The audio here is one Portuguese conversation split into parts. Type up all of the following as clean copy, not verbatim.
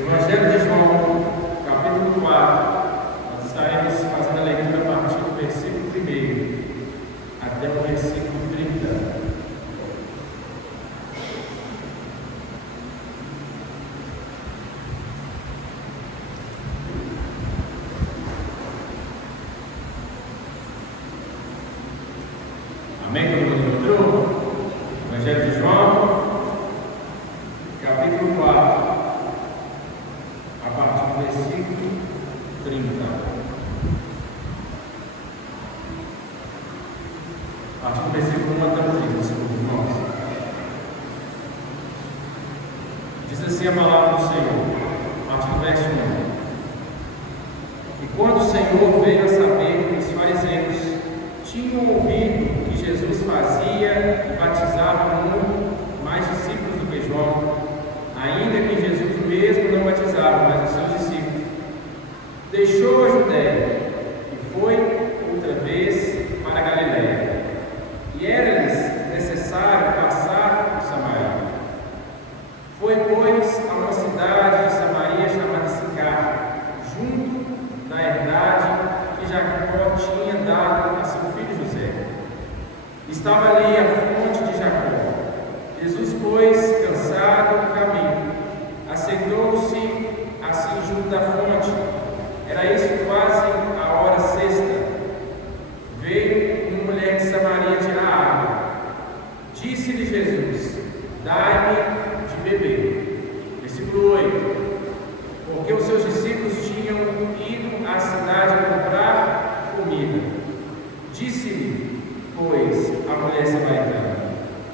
Evangelho de João, capítulo 4, nós estaremos fazendo a leitura a partir do versículo 1 até o versículo 30. Amém? Todo mundo encontrou? Evangelho de João, capítulo 4, a partir do versículo 30. A partir do versículo 1 até o 30, desculpe, irmãos. Diz assim a palavra do Senhor, a partir do verso 1. E quando o Senhor veio a saber que os fariseus tinham ouvido que Jesus fazia e batizava mais discípulos do que João, ainda que Jesus mesmo não batizava, mas os seus discípulos, deixou a Judéia e foi outra vez para a Galiléia. E era-lhes necessário passar por Samaria. Foi, pois, a uma cidade de Samaria chamada Sicar, junto da herdade que Jacó tinha dado a seu filho José. Estava ali a fonte de Jacó. Jesus, pois, cansado do caminho, assentou-se assim junto da fonte. Era isso quase a hora sexta. Veio uma mulher de Samaria tirar água. Disse-lhe Jesus: dai-me de beber. Versículo 8. Porque os seus discípulos tinham ido à cidade comprar comida. Disse-lhe, pois, a mulher samaritana: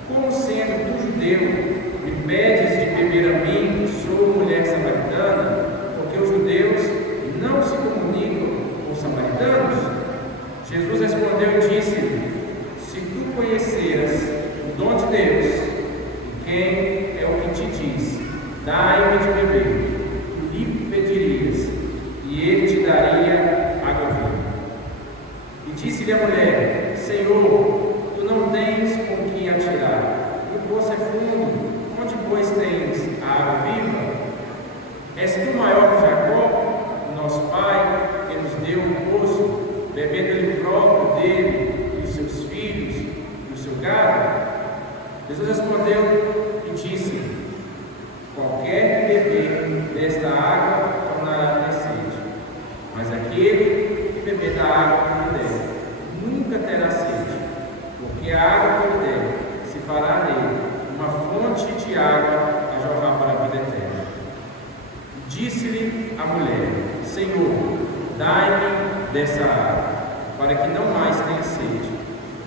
como sendo tu judeu, me pedes de beber a mim, que sou mulher samaritana? Porque os judeus não se comunicam com os samaritanos? Jesus respondeu e disse-lhe: se tu conheceras o dom de Deus, e quem é o que te diz, dai-me de beber, tu lhe pedirias, e ele te daria água viva. E disse-lhe a mulher: Senhor, tu não tens com que atirar, e o poço é fundo, onde pois tens a água viva? És tu maior que Jacó, nosso pai, que nos deu o poço, bebendo ele próprio dele, e os seus filhos, e o seu gado? Jesus respondeu e disse: qualquer que beber desta água tornará a ter sede, mas aquele que beber da água que lhe der, nunca terá sede, porque a água que lhe der se fará nele uma fonte de água a jorrar para a vida eterna. Disse-lhe a mulher: Senhor, dai-me dessa água, para que não mais tenha sede,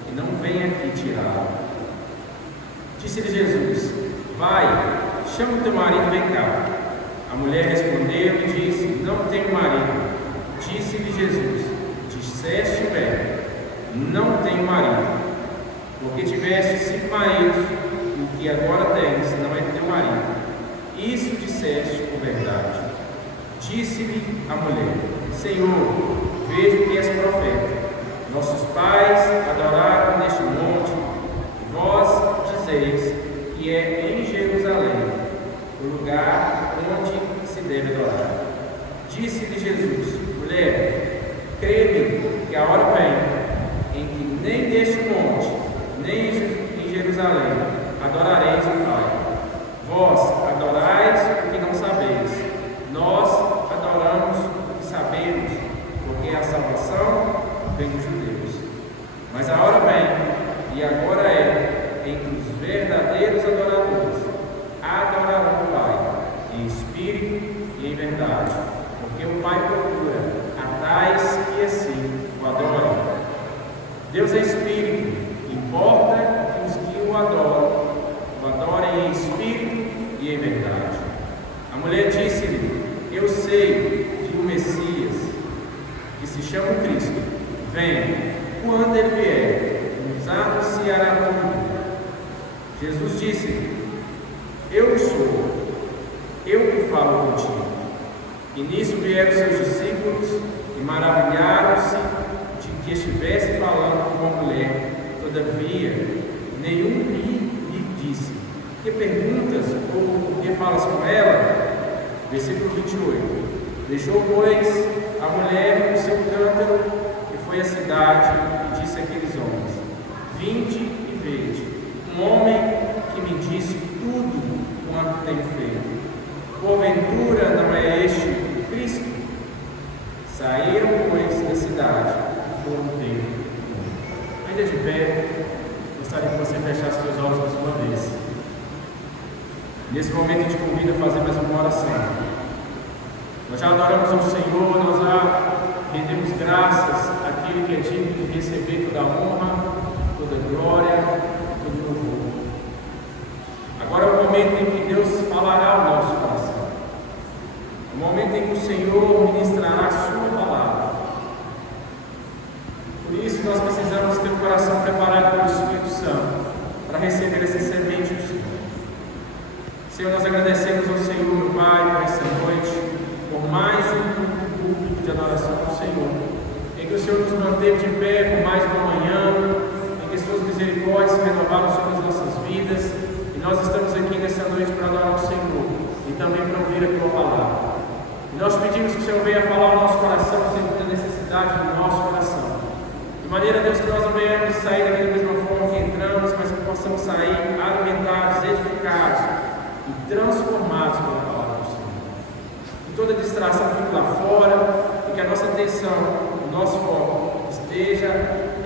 e não venha aqui tirar. Disse-lhe Jesus: vai, chama o teu marido e vem cá. A mulher respondeu e disse: não tenho marido. Disse-lhe Jesus: disseste bem, não tenho marido, porque tiveste 5 maridos, e o que agora tens não é teu marido. Isso disseste com verdade. Disse-lhe a mulher: Senhor, vejo que és profeta. Nossos pais adoraram neste monte, e vós dizeis que é em Jerusalém o lugar onde se deve adorar. Disse-lhe Jesus: mulher, crê-me que a hora vem em que nem neste monte, nem em Jerusalém adorareis o Pai. Vós adorais o que não sabeis, nós adoramos o que sabemos, porque a salvação vem dos judeus. Mas a hora vem, e agora é, em que os verdadeiros adoradores adorarão o Pai em espírito e em verdade, porque o Pai procura a tais que assim o adorem. Deus é espírito, importa que os que o adorem em espírito e em verdade. A mulher disse-lhe: eu sei que o Messias, que se chama Cristo, vem. Quando ele vier, nos anunciará tudo. Jesus disse: eu sou, eu que falo contigo. E nisso vieram seus discípulos e maravilharam-se de que estivesse falando com uma mulher. Todavia, nenhum lhe disse: que perguntas ou por que falas com ela? Versículo 28. Deixou, pois, a mulher o seu cântaro e foi à cidade e disse àqueles homens: Vinde e vede, um homem que me disse tudo quanto tenho feito. Porventura não é este o Cristo? Saíram, pois, da cidade e foram ter. Ainda de pé, gostaria que você fechasse seus olhos mais uma vez. Nesse momento, eu te convido a fazer mais uma oração. Nós já adoramos ao Senhor, nós já rendemos graças àquele que é digno de receber toda a honra, toda a glória, todo o louvor. Agora é o momento em que Deus falará ao nosso coração. É o momento em que o Senhor ministrará a sua palavra. Por isso nós precisamos ter o coração preparado pelo Espírito Santo para receber essa semente do Senhor. Senhor, nós agradecemos ao Senhor, meu Pai, por essa noite, por mais um culto de adoração ao Senhor, em que o Senhor nos manteve de pé por mais uma manhã, em que suas misericórdias se renovaram sobre as nossas vidas, e nós estamos aqui nessa noite para adorar o Senhor e também para ouvir a Tua palavra. E nós pedimos que o Senhor venha falar ao nosso coração, segundo a necessidade do nosso coração. De maneira, Deus, que nós não venhamos sair da mesma forma que entramos, mas que possamos sair alimentados, edificados e transformados pela palavra do Senhor. Que toda distração fique lá fora e que a nossa atenção, o nosso foco esteja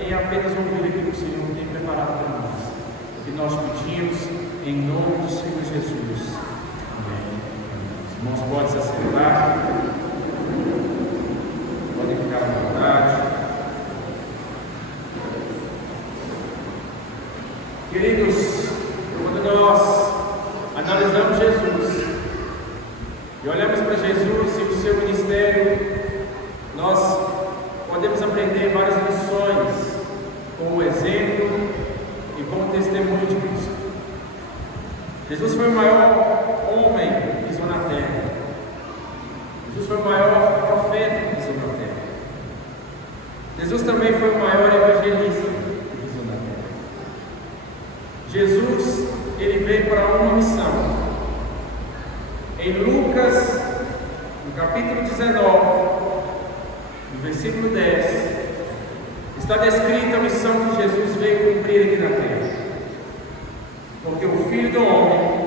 em apenas ouvir aquilo que o Senhor tem preparado para nós. Que nós pedimos em nome do Senhor Jesus. Amém. Os irmãos podem se assentar, podem ficar à vontade. Queridos, quando nós analisamos Jesus e olhamos para Jesus e o seu ministério, nós podemos aprender várias lições com o exemplo e com o testemunho de Cristo. Jesus foi o maior homem que pisou na terra. Jesus foi o maior profeta que pisou na terra. Jesus também foi o maior evangelista que pisou na terra. Jesus, ele veio para uma missão. Em Lucas, no capítulo 19, no versículo 10, está descrita a missão que Jesus veio cumprir aqui na terra. Porque o Filho do Homem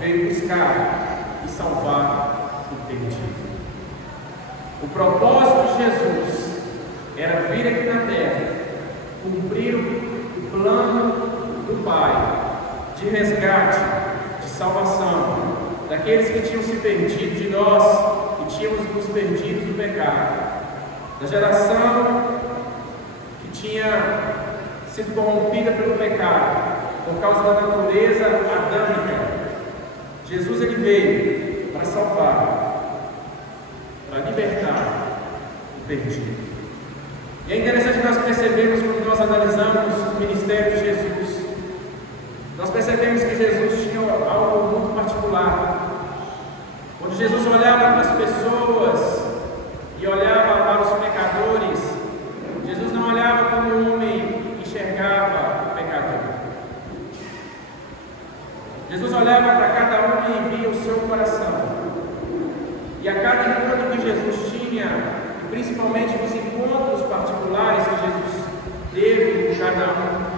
veio buscar e salvar o perdido. O propósito de Jesus era vir aqui na terra, cumprir o plano do Pai de resgate, de salvação, daqueles que tinham se perdido, de nós que tínhamos nos perdido do pecado, da geração que tinha sido corrompida pelo pecado, por causa da natureza adâmica. Jesus, ele veio para salvar, para libertar o perdido. E é interessante nós percebermos, quando nós analisamos o ministério de Jesus, nós percebemos que Jesus tinha algo muito particular. Quando Jesus olhava para as pessoas e olhava para os pecadores, Jesus não olhava como um homem enxergava o pecador. Jesus olhava para cada um e via o seu coração. E a cada encontro que Jesus tinha, principalmente nos encontros particulares que Jesus teve com cada um,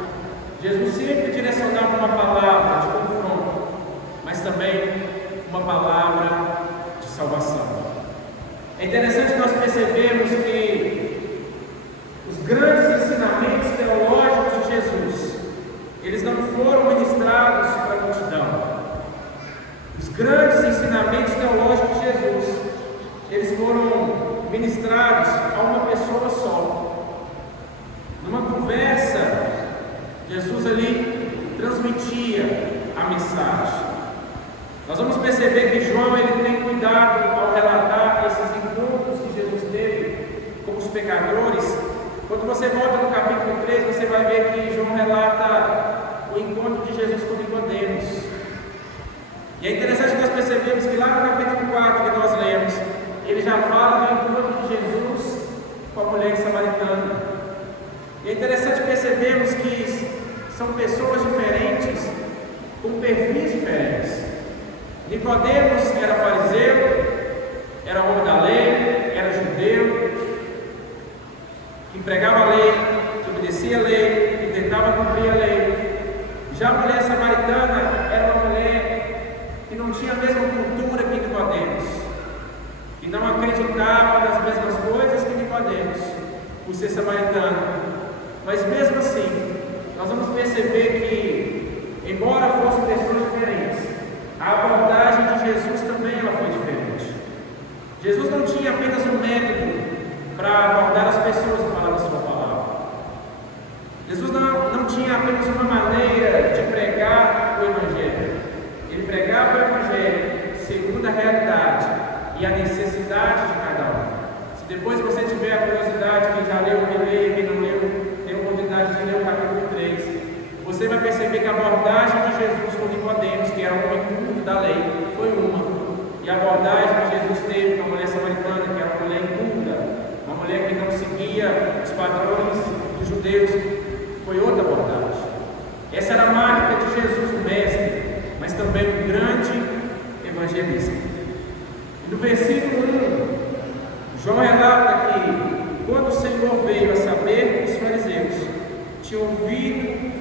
Jesus sempre direcionava uma palavra de confronto, mas também uma palavra de salvação. É interessante nós percebermos que os grandes ensinamentos teológicos de Jesus, eles não foram ministrados para a multidão. Os grandes ensinamentos teológicos de Jesus, eles foram ministrados a uma pessoa só. Numa conversa, Jesus ali transmitia a mensagem. Nós vamos perceber que João, ele tem cuidado ao relatar esses encontros que Jesus teve com os pecadores. Quando você volta no capítulo 3, você vai ver que João relata o encontro de Jesus com Nicodemos. E é interessante nós percebermos que lá no capítulo 4 que nós lemos, ele já fala do encontro de Jesus com a mulher samaritana. E é interessante percebermos que são pessoas diferentes, com perfis diferentes. Nicodemos era fariseu, era homem da lei, era judeu, que pregava a lei, que obedecia a lei, que tentava cumprir a lei. Já a mulher samaritana era uma mulher que não tinha a mesma cultura que Nicodemos, que não acreditava nas mesmas coisas que Nicodemos, por ser samaritana. Mas mesmo assim, nós vamos perceber que, embora fossem pessoas diferentes, a abordagem de Jesus também ela foi diferente. Jesus não tinha apenas um método para abordar as pessoas e falar da sua palavra. Jesus não tinha apenas uma maneira de pregar o Evangelho. Ele pregava o Evangelho segundo a realidade e a necessidade de cada um. Se depois você tiver a curiosidade, quem já leu, releia, quem não leu, tem a oportunidade de ler o capítulo 3, você vai perceber que a abordagem de Jesus com Nicodemos, que era um homem culto da lei, foi uma. E a abordagem que Jesus teve com a mulher samaritana, que era uma mulher inculta, uma mulher que não seguia os padrões dos judeus, foi outra abordagem. Essa era a marca de Jesus, o mestre, mas também um grande evangelista. E no versículo 1, João relata que quando o Senhor veio a saber que os fariseus tinham ouvido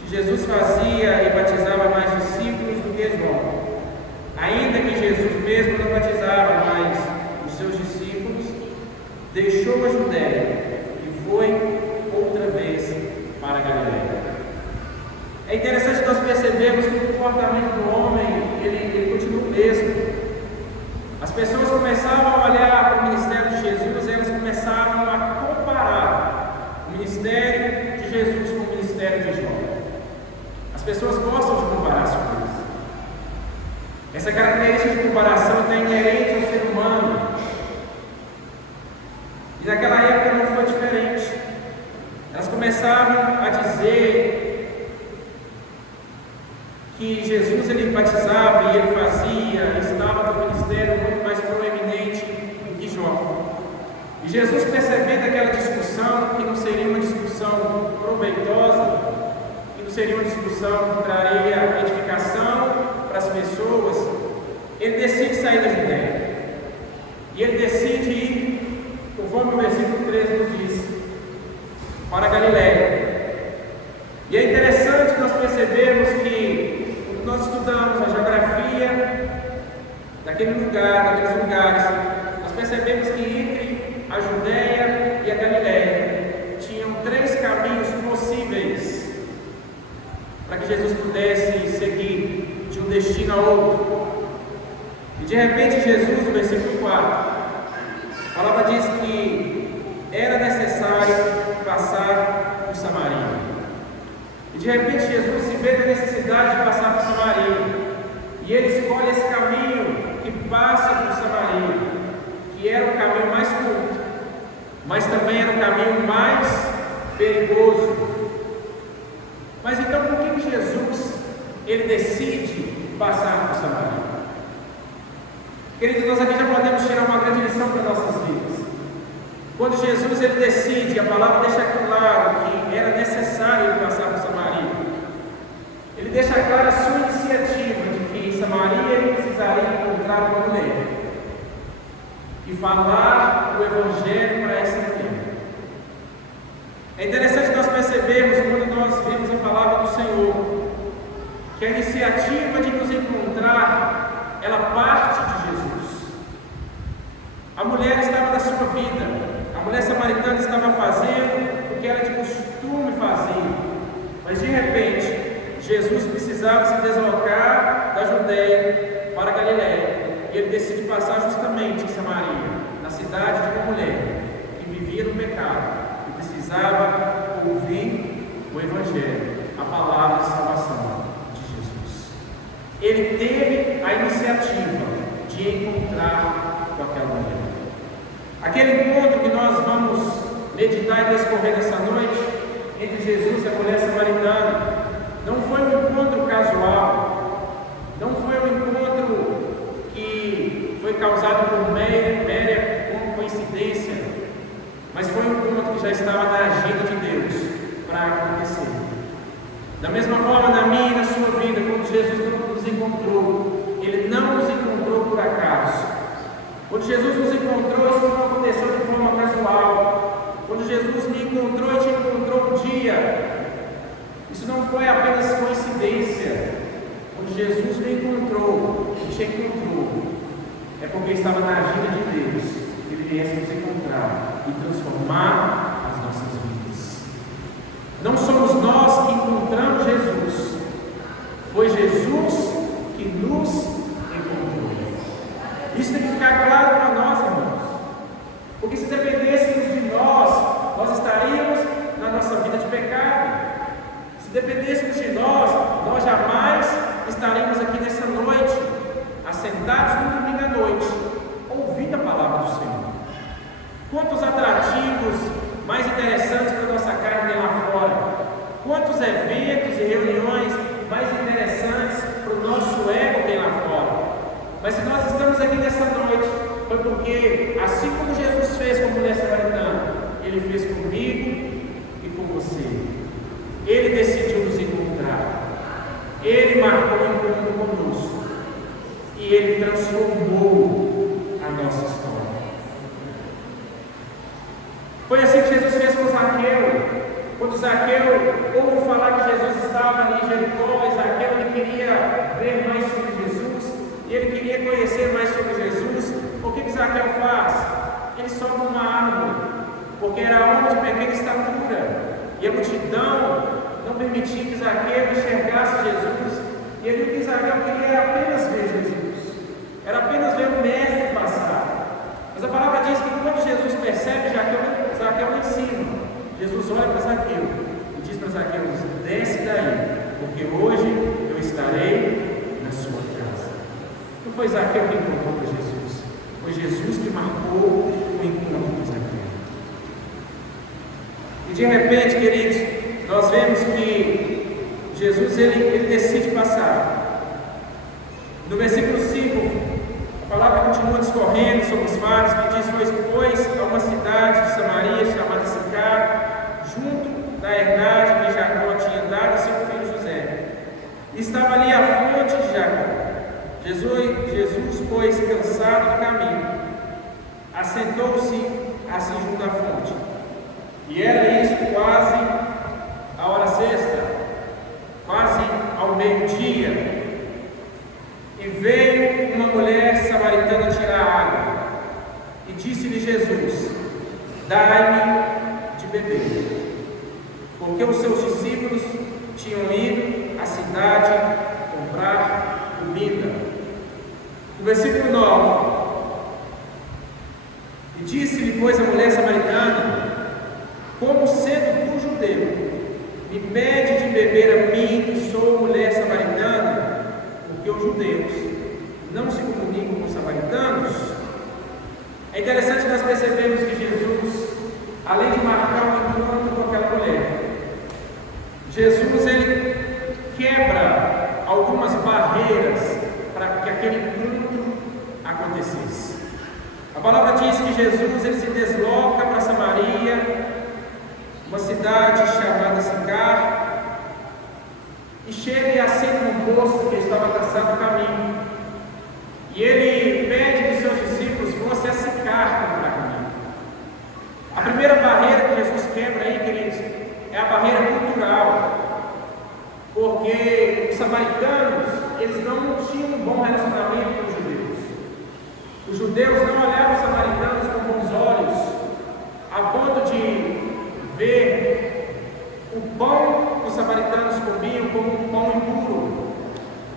que Jesus fazia e batizava mais discípulos do que João, ainda que Jesus mesmo não batizava mais os seus discípulos, deixou a Judéia e foi outra vez para a Galileia. É interessante nós percebermos que o comportamento do homem ele continua o mesmo. As pessoas começavam a olhar para o ministério de Jesus, elas começavam a comparar o ministério de Jesus com o ministério de João. As pessoas gostam de comparar as coisas. Essa característica de comparação está inerente ao ser humano. E naquela época não foi diferente. Elas começavam a dizer que Jesus ele batizava e ele fazia, estava no ministério muito mais proeminente do que João. E Jesus, percebendo aquela discussão, que não seria uma discussão proveitosa, que não seria uma discussão que traria edificação para as pessoas, ele decide sair da Judéia. E ele decide ir, conforme o versículo 13 nos diz, para a Galileia. E é interessante nós percebermos que nós estudamos a geografia daquele lugar, daqueles lugares, nós percebemos que entre a Judéia e a Galileia tinham 3 caminhos possíveis para que Jesus pudesse seguir de um destino a outro. E de repente Jesus, no versículo 4, a palavra diz que era necessário passar por Samaria. E de repente Jesus se vê na necessidade de passar por Samaria. E ele escolhe esse caminho que passa por Samaria, que era o caminho mais curto, mas também era o caminho mais perigoso. Mas então por que Jesus ele decide passar por Samaria? Queridos, nós aqui já podemos tirar uma grande lição para nossas vidas. Quando Jesus ele decide, a palavra deixa claro que era necessário ele passar por Samaria. Ele deixa clara a sua iniciativa de que em Samaria ele precisaria encontrar uma mulher e falar o Evangelho para essa mulher. É interessante nós percebermos, quando nós vemos a palavra do Senhor, que a iniciativa de nos encontrar, ela parte de Jesus. A mulher estava na sua vida, a mulher samaritana estava fazendo o que ela de costume fazia, mas de repente Jesus precisava se deslocar da Judéia para a Galileia, e ele decide passar justamente em Samaria, na cidade de uma mulher que vivia no pecado e precisava ouvir o Evangelho, a palavra de salvação de Jesus. Ele teve a iniciativa de encontrar com aquela mulher. Aquele encontro que nós vamos meditar e discorrer nessa noite entre Jesus e a mulher samaritana não foi um encontro casual, não foi um encontro que foi causado por mera coincidência, mas foi um encontro que já estava na agenda de Deus para acontecer. Da mesma forma, na minha e na sua vida, quando Jesus nos encontrou, Ele não nos encontrou por acaso. Quando Jesus nos encontrou, isso não aconteceu de forma casual. Quando Jesus me encontrou e te encontrou um dia, isso não foi apenas coincidência. Quando Jesus me encontrou e te encontrou, é porque estava na agenda de Deus que Ele viesse nos encontrar e transformar as nossas vidas. Não somos nós que encontramos Jesus, foi Jesus que nos encontrou. Isso tem que ficar claro para nós, irmãos, porque se dependêssemos de nós, nós estaríamos na nossa vida de pecado. Se dependêssemos de nós, nós jamais estaríamos aqui nessa noite, assentados no domingo à noite, ouvindo a palavra do Senhor. Quantos atrativos mais interessantes para a nossa carne tem lá fora? Quantos eventos e reuniões mais interessantes para o nosso ego tem lá fora? Mas se nós estamos aqui nessa noite, foi porque, assim como Jesus fez com a mulher samaritana, Ele fez comigo e com você. Ele decidiu nos encontrar. Ele marcou o encontro conosco. E Ele transformou a nossa história. Foi assim que Jesus fez com Zaqueu. Quando Zaqueu ouviu falar que Jesus estava ali em Jericó, e Zaqueu ele queria ver mais sobre Jesus, e ele queria conhecer mais sobre Jesus, o que Zaqueu faz? Ele sobe numa árvore, porque era homem de pequena estatura, e a multidão não permitia que Zaqueu enxergasse Jesus, e ele, o que Zaqueu queria era apenas ver Jesus, era apenas ver o mestre passar. Mas a palavra diz que quando Jesus percebe Zaqueu lá em cima, Jesus olha para Zaqueu e diz para Zaqueu: desce daí, porque hoje eu estarei na sua casa. Não foi Zaqueu que encontrou com Jesus, foi Jesus que marcou o encontro com Zaqueu. E de repente, queridos, nós vemos que Jesus ele decide passar. No versículo 5, a palavra continua discorrendo sobre os fatos, que diz: foi depois a uma cidade de Samaria chamada Sicar, junto da herdade que Jacó tinha dado a seu filho José. E estava ali a fonte de Jacó. Jesus, pois, cansado do caminho, assentou-se assim junto à fonte. E era isso quase a hora sexta, quase ao meio-dia. E veio uma mulher samaritana tirar água. E disse-lhe Jesus: dai-me de beber. Porque os seus discípulos tinham ido à cidade comprar comida. No versículo 9: e disse-lhe, pois, a mulher samaritana: como sendo tu judeu, me pede de beber a mim, que sou mulher samaritana? Porque os judeus não se comunicam com os samaritanos. É interessante nós percebemos que Jesus, além de marcar um encontro com aquela mulher, Jesus ele quebra algumas barreiras para que aquele encontro acontecesse. A palavra diz que Jesus ele se desloca para Samaria, uma cidade chamada Sicar, e chega e assenta num poço que estava traçado o caminho. E ele pede que seus discípulos fossem a Sicar comprar caminho. A primeira barreira que Jesus quebra aí, queridos, é a barreira cultural. Porque os samaritanos, eles não tinham um bom relacionamento com os judeus. Os judeus não olhavam os samaritanos com bons olhos, a ponto de ver o pão que os samaritanos comiam como um pão impuro.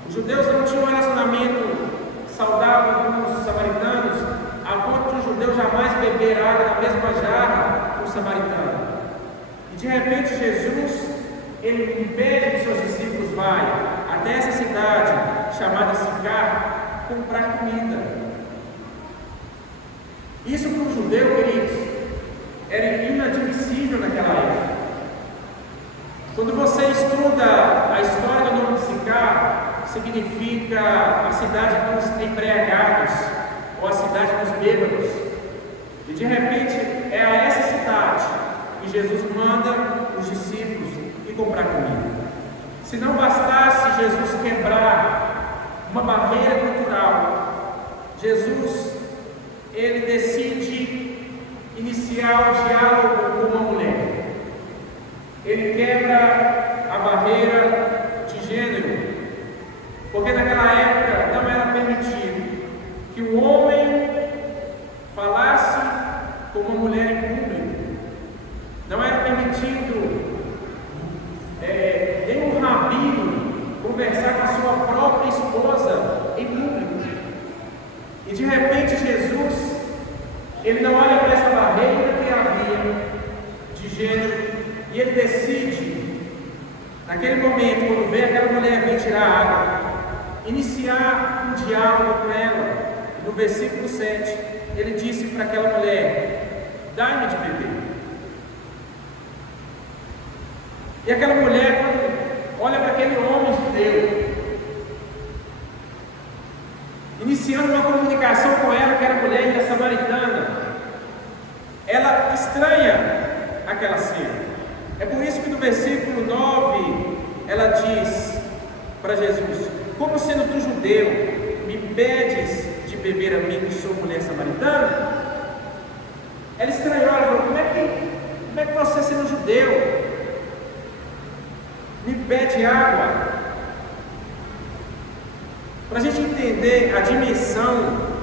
Os judeus não tinham um relacionamento saudável com os samaritanos, a ponto de um judeu jamais beber água na mesma jarra com o samaritano. E de repente Jesus, ele impede que seus discípulos vão até essa cidade chamada Sicar comprar comida. Isso para um judeu, queridos, era inadmissível naquela época. Quando você estuda a história do nome de Sicar, significa a cidade dos embriagados, ou a cidade dos bêbados. E de repente é a essa cidade que Jesus manda os discípulos ir comprar comida. Se não bastasse Jesus quebrar uma barreira cultural, Jesus ele decide iniciar o diálogo com uma mulher. Ele quebra a barreira de gênero, porque naquela época não era permitido que o homem falasse com uma mulher em público. Não era permitido nenhum rabino conversar com a sua própria esposa em público. E de repente Jesus, ele não olha para essa barreira que havia de gênero, e ele decide, naquele momento, quando vê aquela mulher vir tirar água, iniciar um diálogo com ela. No versículo 7, ele disse para aquela mulher: dai-me de beber. E aquela mulher, quando olha para aquele homem judeu, iniciando uma comunicação com ela, que era mulher ainda samaritana, ela estranha aquela cena. É por isso que no versículo 9 ela diz para Jesus: como sendo tu judeu, me pedes de beber a mim, que sou mulher samaritana? Ela estranhou, ela falou: como é que você, sendo judeu, me pede água? Para a gente entender a dimensão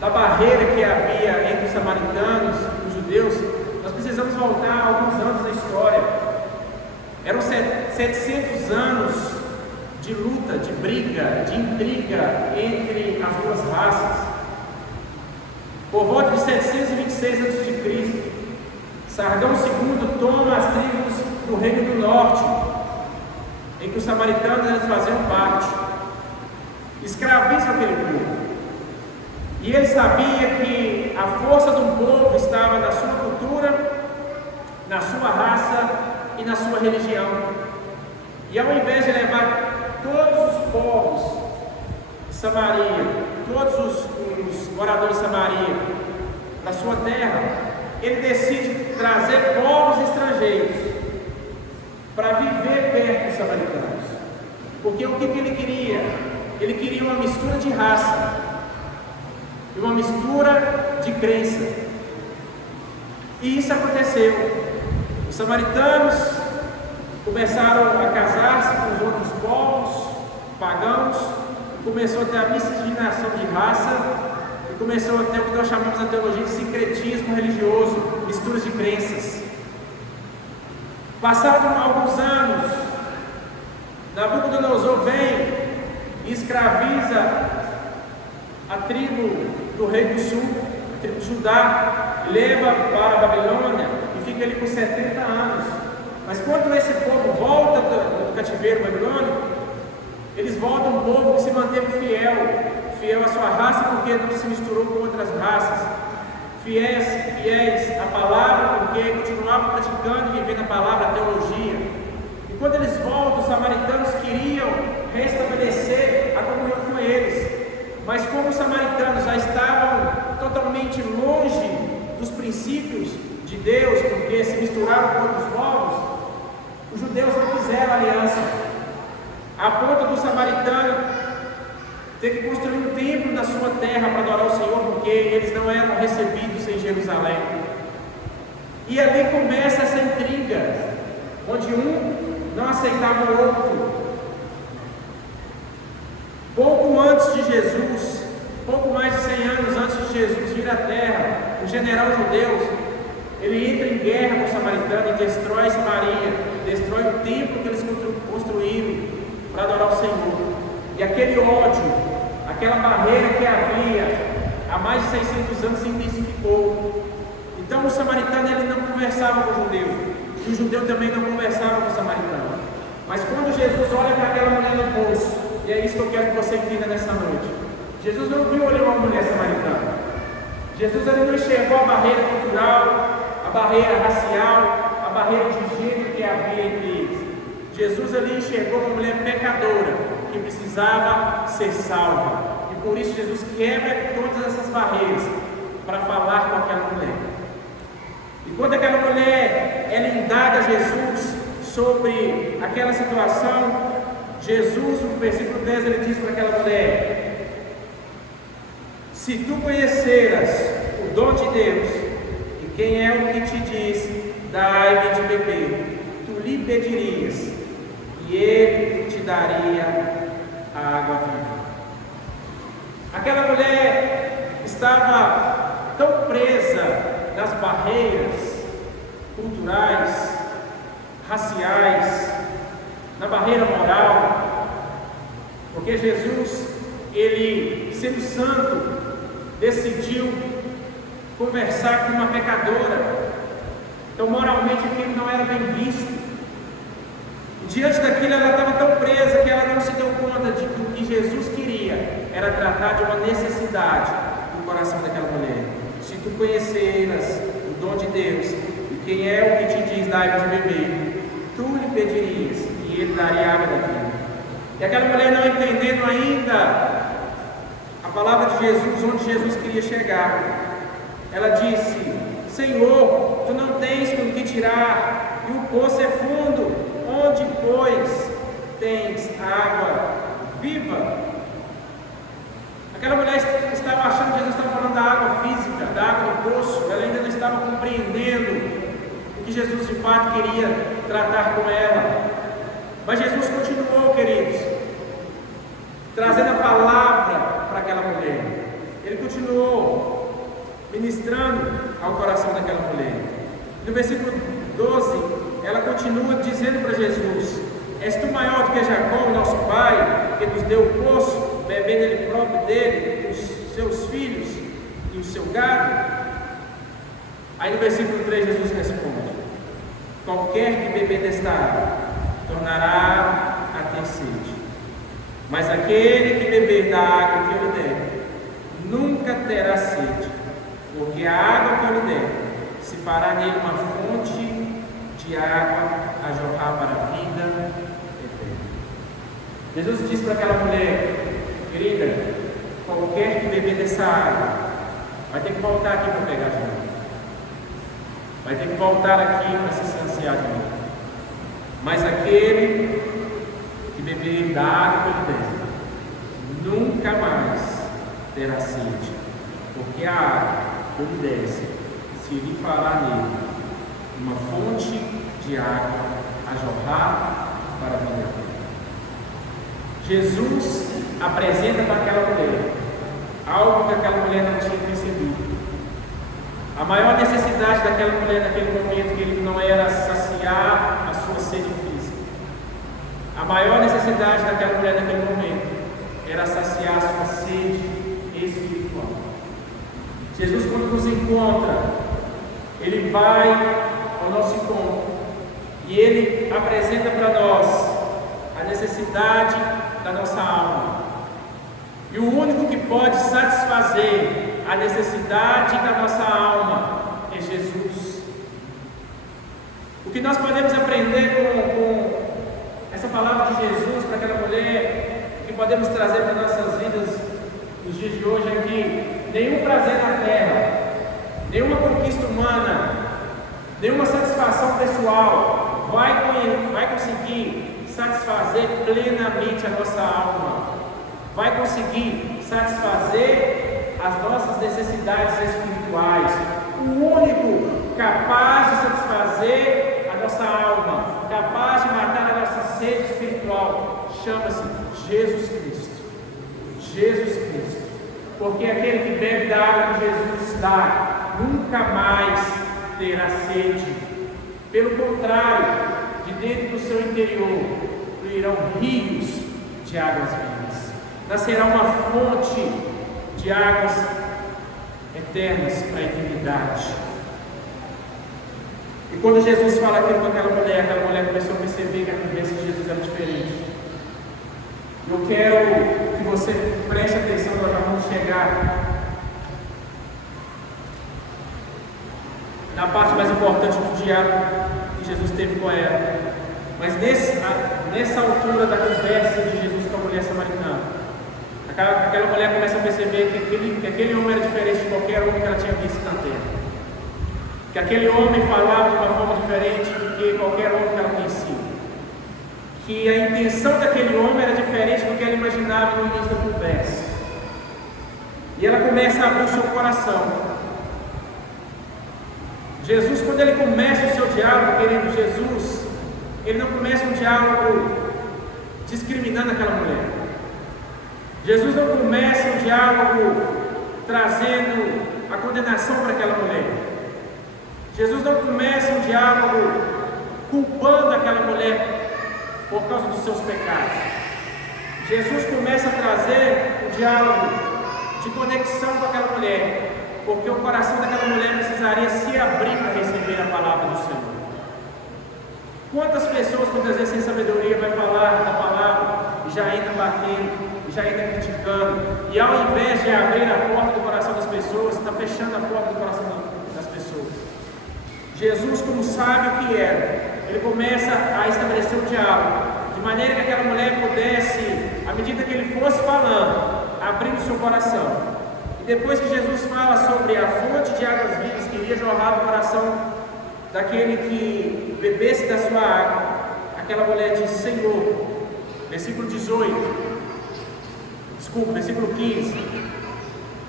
da barreira que havia entre os samaritanos e os judeus, nós precisamos voltar alguns anos na história. Eram 700 anos de luta, de briga, de intriga entre as duas raças. Por volta de 726 a.C., Sargão II toma as tribos do Reino do Norte, em que os samaritanos eles faziam parte, escravizam aquele povo. E ele sabia que a força do povo estava na sua cultura, na sua raça e na sua religião. E ao invés de levar todos os povos de Samaria, todos os moradores de Samaria, da sua terra, ele decide trazer povos estrangeiros para viver perto dos samaritanos. Porque o que ele queria? Ele queria uma mistura de raça e uma mistura de crença. E isso aconteceu. Os samaritanos começaram a casar-se com os outros povos pagãos, começou a ter a miscigenação de raça, e começou a ter o que nós chamamos na teologia de sincretismo religioso, misturas de crenças. Passados alguns anos, Nabucodonosor vem e escraviza a tribo do rei do sul, a tribo de Judá, leva para a Babilônia e fica ali por 70 anos. Mas quando esse povo volta do cativeiro babilônico, eles voltam um povo que se manteve fiel à sua raça, porque não se misturou com outras raças, fiéis à palavra, porque continuavam praticando e vivendo a palavra, a teologia. E quando eles voltam, os samaritanos queriam restabelecer a comunhão com eles, mas como os samaritanos já estavam totalmente longe dos princípios de Deus, porque se misturaram com outros povos, os judeus não fizeram aliança, a ponto do samaritano ter que construir um templo na sua terra para adorar o Senhor, porque eles não eram recebidos em Jerusalém. E ali começa essa intriga, onde um não aceitava o outro. Pouco antes de Jesus, pouco mais de 100 anos antes de Jesus vir à terra, o general judeu, ele entra em guerra com os samaritanos e destrói Samaria, destrói o templo que eles construíram para adorar o Senhor. E aquele ódio, aquela barreira que havia há mais de 600 anos se intensificou. Então o samaritano ele não conversava com o judeu, e o judeu também não conversava com o samaritano. Mas quando Jesus olha para aquela mulher no poço, e é isso que eu quero que você entenda nessa noite, Jesus não viu ali uma mulher samaritana. Jesus ele não enxergou a barreira cultural, a barreira racial, a barreira de gênero que havia entre eles. Jesus ali enxergou uma mulher pecadora que precisava ser salva, e por isso Jesus quebra todas essas barreiras para falar com aquela mulher. E quando aquela mulher ela indaga Jesus sobre aquela situação, Jesus, no versículo 10, ele diz para aquela mulher: Se tu conheceras o dom de Deus, e quem é o que te diz, dai-me de beber, tu lhe pedirias, e ele te daria a água viva. Aquela mulher estava tão presa nas barreiras culturais, raciais, na barreira moral, porque Jesus, ele, sendo santo, decidiu conversar com uma pecadora. Então, moralmente, aquilo não era bem visto. E diante daquilo, ela estava tão presa que ela não se deu conta de que o que Jesus queria era tratar de uma necessidade no coração daquela mulher. Se tu conheceras o dom de Deus, e quem é o que te diz, dai-me de beber, tu lhe pedirias, e ele daria água da vida. E aquela mulher, não entendendo ainda a palavra de Jesus, onde Jesus queria chegar, ela disse: Senhor, tu não tens com que tirar, e o poço é fundo, onde, pois, tens água viva? Aquela mulher estava achando que Jesus estava falando da água física, da água do poço. Ela ainda não estava compreendendo o que Jesus de fato queria tratar com ela. Mas Jesus continuou, queridos, trazendo a palavra para aquela mulher. Ele continuou ministrando ao coração daquela mulher. No versículo 12, ela continua dizendo para Jesus: És tu maior do que Jacó, nosso pai, que nos deu o poço, bebendo ele próprio dele, os seus filhos e o seu gado? Aí no versículo 3 Jesus responde: Qualquer que beber desta água tornará a ter sede, mas aquele que beber da água que eu lhe der nunca terá sede, porque a água que eu lhe der se fará nele uma fonte de água a jorrar para a vida eterna. Jesus disse para aquela mulher: Querida, qualquer que beber dessa água vai ter que voltar aqui para pegar de novo, vai ter que voltar aqui para se saciar de novo. Mas aquele que beber da água que eu lhe der nunca mais terá sede, porque a água que eu lhe desse se lhe fará nele uma fonte de água a jorrar para a vida eterna. Jesus apresenta para aquela mulher algo que aquela mulher não tinha percebido. A maior necessidade daquela mulher naquele momento, querido, não era saciar a sua sede física. A maior necessidade daquela mulher naquele momento era saciar a sua sede espiritual. Jesus, quando nos encontra, ele vai ao nosso encontro e ele apresenta para nós a necessidade da nossa alma. E o único que pode satisfazer a necessidade da nossa alma é Jesus. O que nós podemos aprender com essa palavra de Jesus para aquela mulher, que podemos trazer para nossas vidas nos dias de hoje, é que nenhum prazer na terra, nenhuma conquista humana, nenhuma satisfação pessoal vai conseguir satisfazer plenamente a nossa alma, vai conseguir satisfazer as nossas necessidades espirituais. O único capaz de satisfazer a nossa alma, capaz de matar a nossa sede espiritual, chama-se Jesus Cristo. Jesus Cristo. Porque aquele que bebe da água que Jesus dá nunca mais terá sede. Pelo contrário, de dentro do seu interior fluirão rios de águas vivas. Nascerá uma fonte de águas eternas para a eternidade. E quando Jesus fala aquilo com aquela mulher começou a perceber que a conversa de Jesus era diferente. Eu quero que você preste atenção, nós já vamos chegar na parte mais importante do diálogo que Jesus teve com ela. Mas nessa altura da conversa de Jesus com a mulher samaritana, aquela mulher começa a perceber que aquele homem era diferente de qualquer homem que ela tinha visto na terra. Que aquele homem falava de uma forma diferente do que qualquer homem que ela conhecia. Que a intenção daquele homem era diferente do que ela imaginava no início da conversa. E ela começa a abrir o seu coração. Jesus, quando ele começa o seu diálogo, querido, Jesus, ele não começa um diálogo discriminando aquela mulher. Jesus não começa um diálogo trazendo a condenação para aquela mulher. Jesus não começa um diálogo culpando aquela mulher por causa dos seus pecados. Jesus começa a trazer um diálogo de conexão com aquela mulher, porque o coração daquela mulher precisaria se abrir para receber a palavra do Senhor. Quantas pessoas, muitas vezes sem sabedoria, vai falar da palavra e já entra batendo, e já entra criticando, e ao invés de abrir a porta do coração das pessoas, está fechando a porta do coração das pessoas. Jesus, como sabe o que era, ele começa a estabelecer um diálogo, de maneira que aquela mulher pudesse, à medida que ele fosse falando, abrir o seu coração. E depois que Jesus fala sobre a fonte de águas vivas que iria jorrar do coração daquele que bebesse da sua água, aquela mulher diz: Senhor, versículo 15,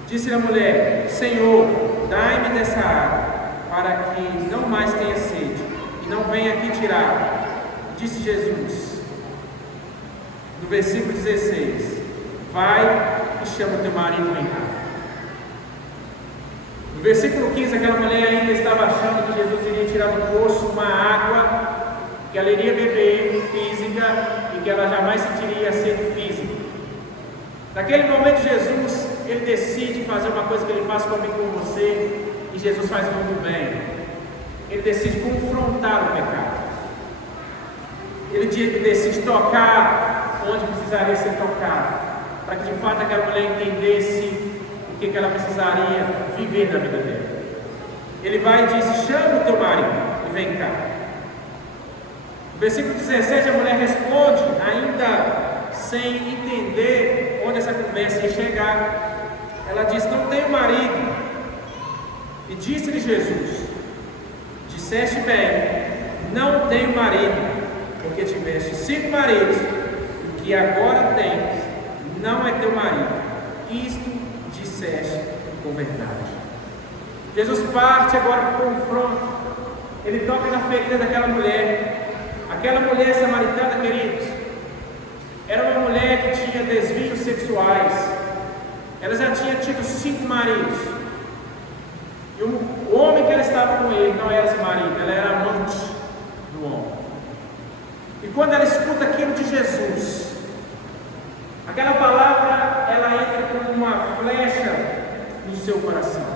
disse a mulher: Senhor, dai-me dessa água, para que não mais tenha sede, e não venha aqui tirar. Disse Jesus, no versículo 16: vai e chama o teu marido, vem cá. No versículo 15, aquela mulher ainda estava achando que Jesus iria tirar do poço uma água que ela iria beber, física, e que ela jamais sentiria sede física. Naquele momento, Jesus, ele decide fazer uma coisa que ele faz comigo e com você, e Jesus faz muito bem. Ele decide confrontar o pecado. Ele decide tocar onde precisaria ser tocado, para que de fato aquela mulher entendesse o que ela precisaria viver na vida dela. Ele vai e diz: chama o teu marido e vem cá. No versículo 17, a mulher responde, ainda sem entender onde essa conversa ia chegar. Ela diz: não tenho marido. E disse-lhe Jesus: disseste bem, não tenho marido, porque tiveste 5 maridos, o que agora tens não é teu marido. Isto disseste com verdade. Jesus parte agora para o confronto. Ele toca na ferida daquela mulher. Aquela mulher samaritana, queridos, era uma mulher que tinha desvios sexuais. Ela já tinha tido 5 maridos. E o homem que ela estava com ele não era seu marido, ela era amante do homem. E quando ela escuta aquilo de Jesus, aquela palavra, ela entra como uma flecha no seu coração.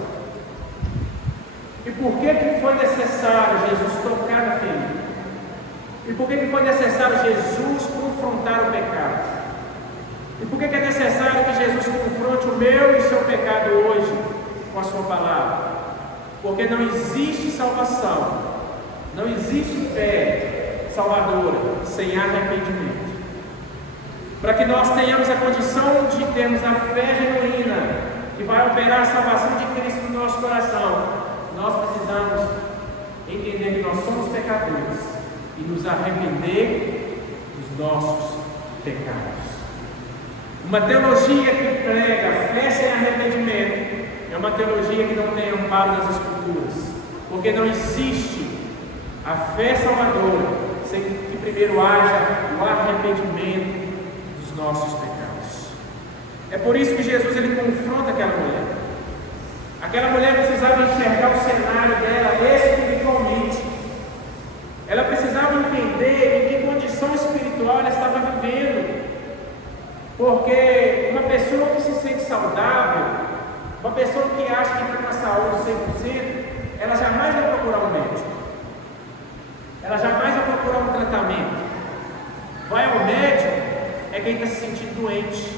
E por que foi necessário Jesus tocar na ferida? E por que foi necessário Jesus confrontar o pecado? E por que é necessário que Jesus confronte o meu e o seu pecado hoje com a sua palavra? Porque não existe salvação, não existe fé salvadora sem arrependimento. Para que nós tenhamos a condição de termos a fé genuína que vai operar a salvação de Cristo no nosso coração, nós precisamos entender que nós somos pecadores e nos arrepender dos nossos pecados. Uma teologia que prega fé sem arrependimento é uma teologia que não tem amparo nas Escrituras, porque não existe a fé salvadora sem que primeiro haja o arrependimento dos nossos pecados. É por isso que Jesus ele confronta aquela mulher. Aquela mulher precisava enxergar o cenário dela espiritualmente. Ela precisava entender em que condição espiritual ela estava vivendo. Porque uma pessoa que se sente saudável, uma pessoa que acha que está com a saúde 100%, ela jamais vai procurar um médico. Ela jamais vai procurar um tratamento. Vai ao médico é quem está se sentindo doente.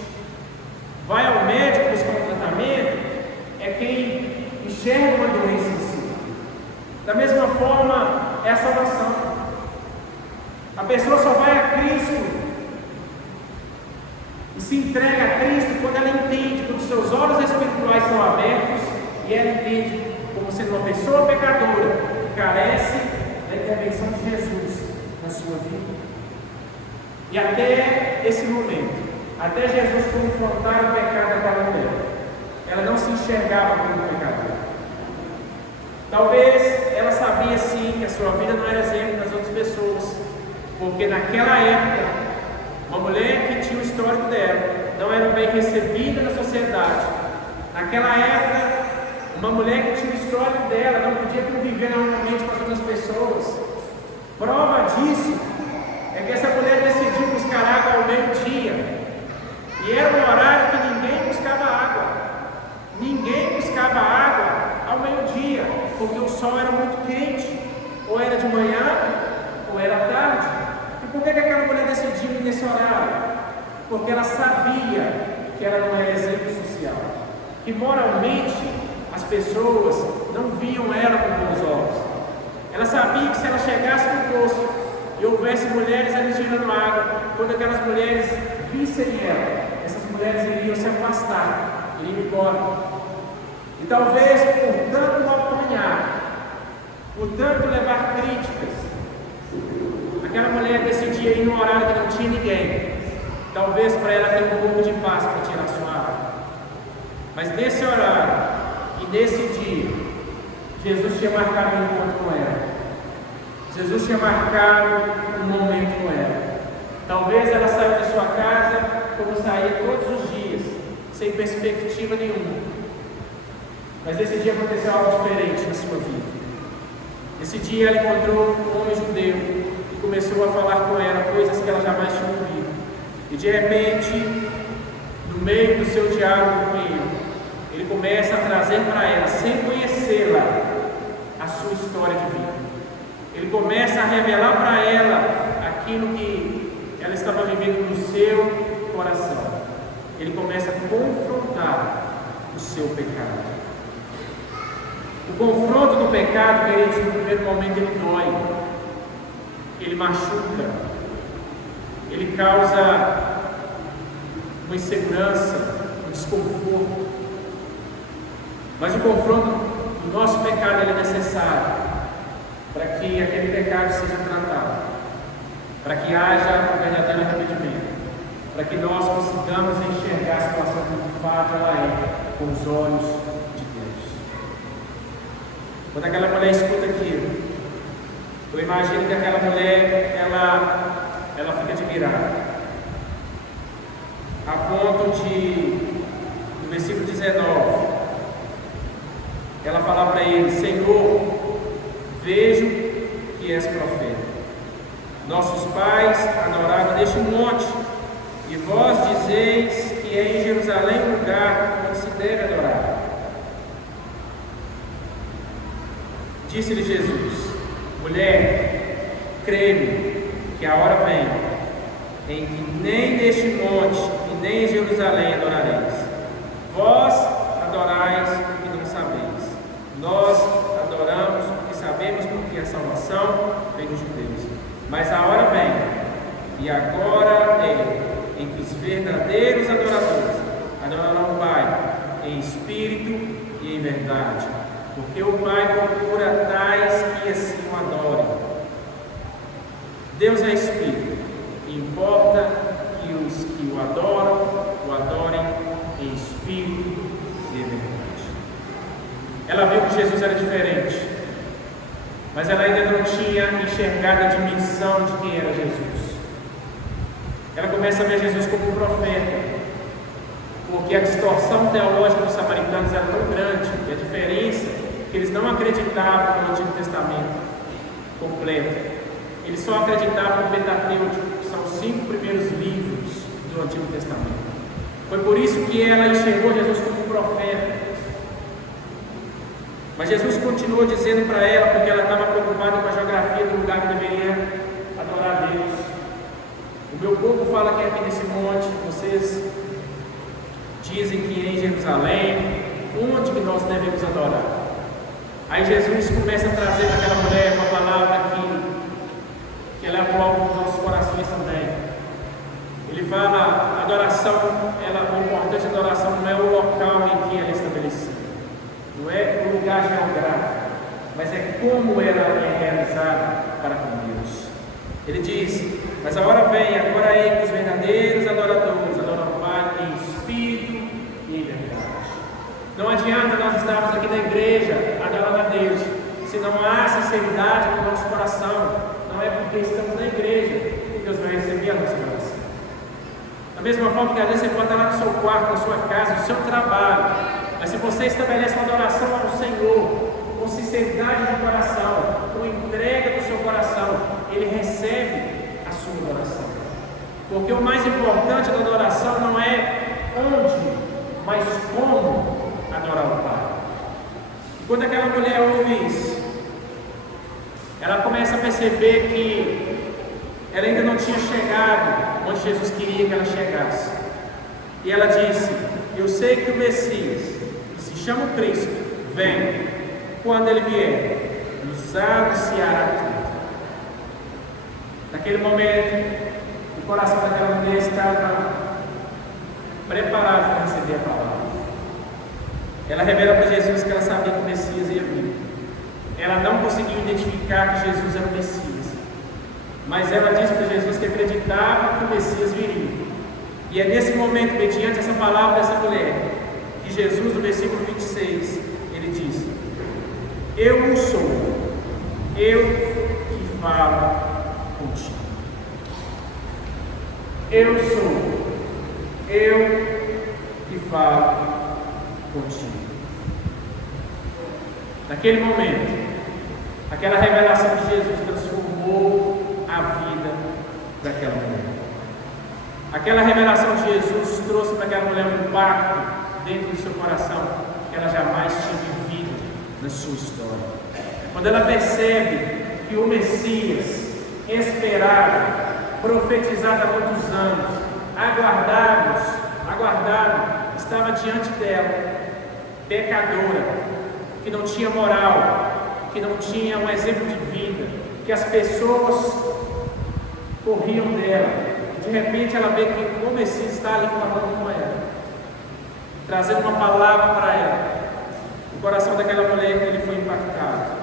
Vai ao médico buscar um tratamento é quem enxerga uma doença em si. Da mesma forma é a salvação. A pessoa só vai a Cristo e se entrega a Cristo quando ela entende, quando seus olhos espirituais são abertos e ela entende como sendo uma pessoa pecadora que carece da intervenção de Jesus na sua vida. E até esse momento, até Jesus confrontar o pecado daquela mulher, ela não se enxergava como pecadora. Talvez ela sabia sim que a sua vida não era exemplo das outras pessoas, porque naquela época, uma mulher que tinha o histórico dela não era bem recebida na sociedade. Naquela época, uma mulher que tinha o histórico dela não podia conviver normalmente com as outras pessoas. Prova disso é que essa mulher decidiu buscar água ao meio-dia, e era um horário que ninguém buscava água. Ninguém buscava água ao meio-dia, porque o sol era muito quente, ou era de manhã, ou era tarde. E por que aquela mulher decidiu ir nesse horário? Porque ela sabia que ela não era exemplo social, que moralmente as pessoas não viam ela com bons olhos. Ela sabia que se ela chegasse no poço e houvesse mulheres ali tirando água, quando aquelas mulheres vissem ela, essas mulheres iriam se afastar, iriam embora. E talvez por tanto apanhar, por tanto levar críticas, aquela mulher decidia ir num horário que não tinha ninguém, talvez para ela ter um pouco de paz para tirar sua água. Mas nesse horário e nesse dia, Jesus tinha marcado um encontro com ela. Jesus tinha marcado um momento com ela. Talvez ela saiu da sua casa como saía todos os dias, sem perspectiva nenhuma. Mas esse dia aconteceu algo diferente na sua vida. Esse dia ela encontrou um homem judeu e começou a falar com ela coisas que ela jamais tinha ouvido. E de repente, no meio do seu diálogo com ele começa a trazer para ela, sem conhecê-la, a sua história de vida. Ele começa a revelar para ela aquilo que ela estava vivendo no seu coração. Ele começa a confrontar o seu pecado. O confronto do pecado, queridos, no primeiro momento ele dói, ele machuca, ele causa uma insegurança, um desconforto. Mas o confronto do nosso pecado ele é necessário para que aquele pecado seja tratado, para que haja um verdadeiro arrependimento, para que nós consigamos enxergar a situação como de fato ela é, com os olhos de Deus. Quando aquela mulher escuta aquilo, eu imagino que aquela mulher ela fica admirada, a ponto de, no versículo 19, ela fala para ele: Senhor, vejo que és profeta. Nossos pais adoraram neste monte, e vós dizeis que é em Jerusalém o lugar onde se deve adorar. Disse-lhe Jesus: Mulher, crê-me que a hora vem em que nem neste monte e nem em Jerusalém adorareis. Vós adorais o que não sabeis. Nós adoramos o que sabemos, porque a salvação vem dos judeus. Mas a hora vem, e agora é, em que os verdadeiros adoradores adorarão o Pai em espírito e em verdade, porque o Pai procura tais que assim o adorem. Deus é espírito, e importa que os que o adorem em espírito e em verdade. Ela viu que Jesus era diferente, mas ela ainda não tinha enxergado a dimensão de quem era Jesus. Ela começa a ver Jesus como um profeta, porque a distorção teológica dos samaritanos era tão grande, e a diferença que eles não acreditavam no Antigo Testamento completo. Eles só acreditavam no Pentateuco, que são os 5 primeiros livros do Antigo Testamento. Foi por isso que ela enxergou Jesus como um profeta. Mas Jesus continuou dizendo para ela, porque ela estava preocupada com a geografia do lugar que deveria adorar a Deus: o meu povo fala que é aqui nesse monte, vocês dizem que é em Jerusalém, onde que nós devemos adorar? Aí Jesus começa a trazer para aquela mulher uma palavra que ela é atual nos nossos corações também. Ele fala: a adoração, o importante da adoração não é o local em que ela é estabelecida, não é o lugar geográfico, mas é como ela é realizada para com Deus. Ele diz: mas a hora vem, agora é que os verdadeiros adoradores adoram o Pai em espírito e em verdade. Não adianta nós estarmos aqui na igreja adorando a Deus se não há sinceridade no nosso coração. Não é porque estamos na igreja que Deus vai receber a nossa oração. Da mesma forma que às vezes você pode estar lá no seu quarto, na sua casa, no seu trabalho, mas se você estabelece uma adoração ao Senhor com sinceridade de coração, com entrega do seu coração, Ele recebe a sua adoração. Porque o mais importante da adoração não é onde, mas como adorar o Pai. E quando aquela mulher ouve isso, ela começa a perceber que ela ainda não tinha chegado onde Jesus queria que ela chegasse. E ela disse: eu sei que o Messias, que se chama Cristo, vem. Quando Ele vier, nos anunciará tudo. Naquele momento, o coração daquela mulher estava preparado para receber a palavra. Ela revela para Jesus que ela sabia que o Messias ia vir. Ela não conseguiu identificar que Jesus era o Messias, mas ela disse para Jesus que acreditava que o Messias viria. E é nesse momento, mediante essa palavra dessa mulher, que Jesus, no versículo 26, ele diz: eu o sou, eu que falo contigo. Eu sou, eu que falo contigo. Naquele momento, aquela revelação de Jesus transformou a vida daquela mulher. Aquela revelação de Jesus trouxe para aquela mulher um impacto dentro do seu coração que ela jamais tinha vivido na sua história. Quando ela percebe que o Messias, esperado, profetizado há muitos anos, aguardado, estava diante dela, pecadora, que não tinha moral, que não tinha um exemplo de vida, que as pessoas corriam dela. De repente ela vê que o Messias está ali falando com ela, trazendo uma palavra para ela. O coração daquela mulher, ele foi impactado.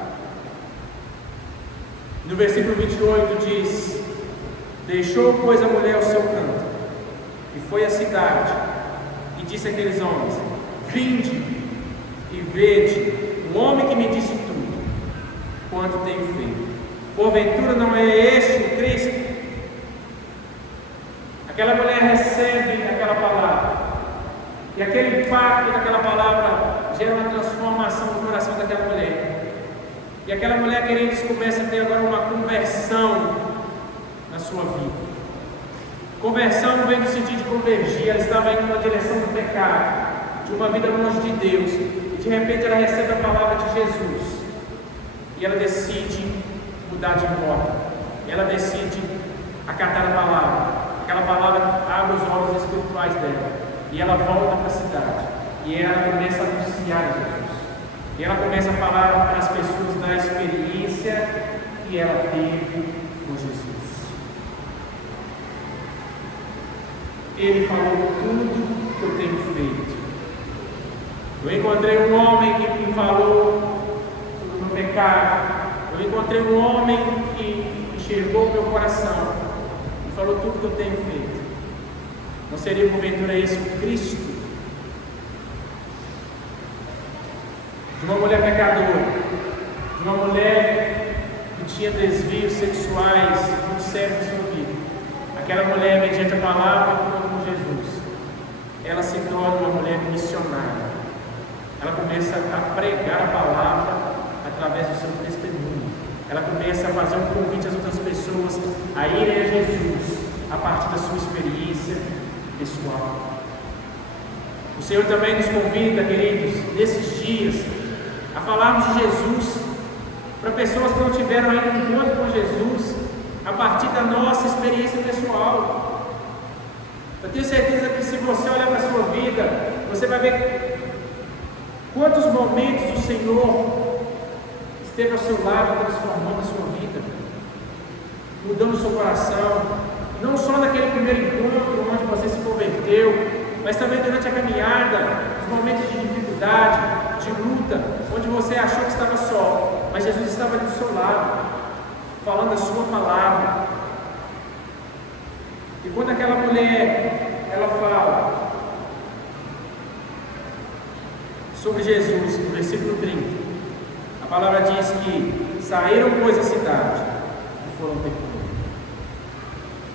No versículo 28 diz: deixou, pois, a mulher ao seu canto, e foi à cidade, e disse àqueles homens: vinde e vede um homem que me disse tudo, quanto tenho feito. Porventura não é este o Cristo? Aquela mulher recebe aquela palavra, e aquele impacto daquela palavra gera uma transformação no coração daquela mulher. E aquela mulher, queridos, começa a ter agora uma conversão na sua vida. Conversão não vem no sentido de convergir, ela estava indo na direção do pecado, de uma vida longe de Deus, e de repente ela recebe a palavra de Jesus, e ela decide mudar de rota, ela decide acatar a palavra. Aquela palavra abre os olhos espirituais dela, e ela volta para a cidade, e ela começa a anunciar Jesus, e ela começa a falar para as pessoas da experiência que ela teve com Jesus. Ele falou tudo que eu tenho feito. Eu encontrei um homem que me falou sobre o meu pecado. Eu encontrei um homem que enxergou o meu coração e falou tudo que eu tenho feito. Não seria porventura esse o Cristo? De uma mulher pecadora, de uma mulher que tinha desvios sexuais muito sérios na sua vida. Aquela mulher, mediante a palavra com Jesus, ela se torna uma mulher missionária. Ela começa a pregar a palavra através do seu testemunho. Ela começa a fazer um convite às outras pessoas a irem a Jesus a partir da sua experiência pessoal. O Senhor também nos convida, queridos, nesses dias, a falarmos de Jesus para pessoas que não tiveram ainda um encontro com Jesus a partir da nossa experiência pessoal. Eu tenho certeza que se você olhar para a sua vida, você vai ver quantos momentos o Senhor esteve ao seu lado, transformando a sua vida, mudando o seu coração, não só naquele primeiro encontro onde você se converteu, mas também durante a caminhada, os momentos de dificuldade, de luta, onde você achou que estava só, mas Jesus estava ali do seu lado, falando a sua palavra. E quando aquela mulher, ela fala sobre Jesus, no versículo 30, a palavra diz que saíram, pois, da cidade e foram ter com ele.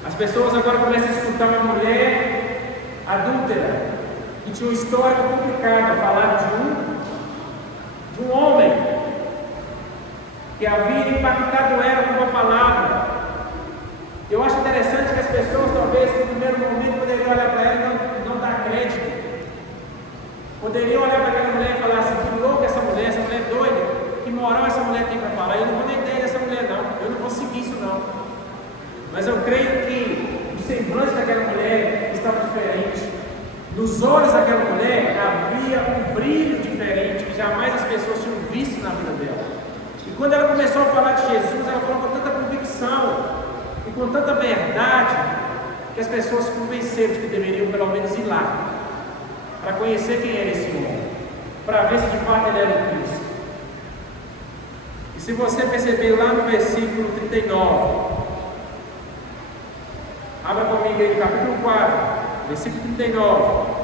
As pessoas agora começam a escutar uma mulher adúltera, que tinha uma história complicada, falar de um homem que havia impactado ela com uma palavra. Eu acho interessante que as pessoas, talvez, no primeiro momento, poderiam olhar para ela e não dar crédito. Poderiam olhar para aquela mulher e falar assim: que louca essa mulher é doida, que moral essa mulher tem para falar. Eu não vou nem ideia dessa mulher, não, eu não vou seguir isso, não. Mas eu creio que o semblante daquela mulher estava diferente. Nos olhos daquela mulher havia um brilho diferente que jamais as pessoas tinham visto na vida dela. E quando ela começou a falar de Jesus, ela falou com tanta convicção e com tanta verdade, que as pessoas se convenceram de que deveriam pelo menos ir lá, para conhecer quem era esse homem, para ver se de fato ele era o Cristo. E se você perceber lá no versículo 39, abra comigo aí no capítulo 4, versículo 39.